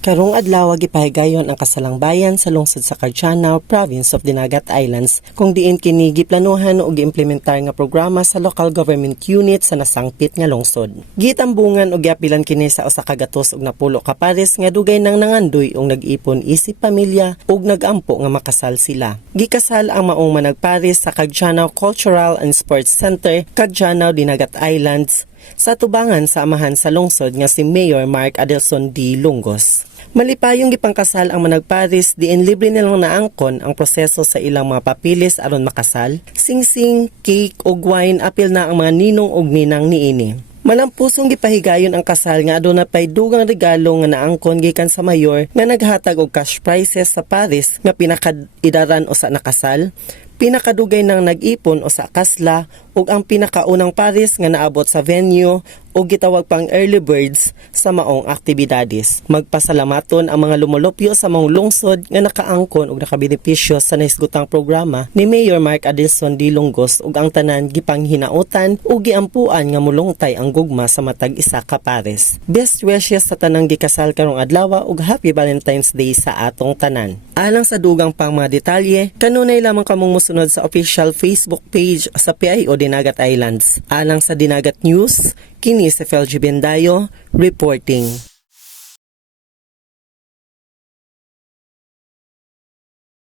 Karong adlaw gipahigayon ang kasalang bayan sa lungsod sa Caggianao, Province of Dinagat Islands, kung diin kini giplanuhan o giimplementar nga programa sa local government unit sa nasangpit nga lungsod. Gitambungan o giapilan kini sa usa ka gatos ug napulo ka pares nga dugay nang nangandoy ug nag-ipon isip pamilya ug nagampo nga makasal sila. Gikasal ang maong managpares sa Caggianao Cultural and Sports Center, Caggianao, Dinagat Islands, sa tubangan sa amahan sa lungsod nga si Mayor Mark Adelson D. Lungos. Malipayong gipangkasal ang managpares diin libre nilang naangkon ang proseso sa ilang mga papilis aron makasal. Singsing, cake ug wine apil na ang mga ninong ug ninang niini. Malampusong gipahigayon ang kasal nga aduna pay dugang regalo nga naangkon gikan sa mayor nga naghatag og cash prizes sa pares nga pinakaidaran o sa nakasal, pinakadugay ng nag-ipon o sa kasla ug ang pinakaunang pares nga naabot sa venue o gitawag pang early birds sa maong aktibidades. Magpasalamaton ang mga lumulupyo sa maong lungsod nga nakaangkon ug nakabenepisyo sa naisgutang programa ni Mayor Mark Adelson D. Lungos ug ang tanan gipanghinautan ug giampuan nga mulungtay ang gugma sa matag isa ka pares. Best wishes sa tanang gikasal karong adlaw ug Happy Valentine's Day sa atong tanan. Alang sa dugang pang mga detalye, kanunay lamang kamong mosunod sa official Facebook page sa PIO Dinagat Islands. Alang sa Dinagat News, kini si Felgi Bendayo reporting.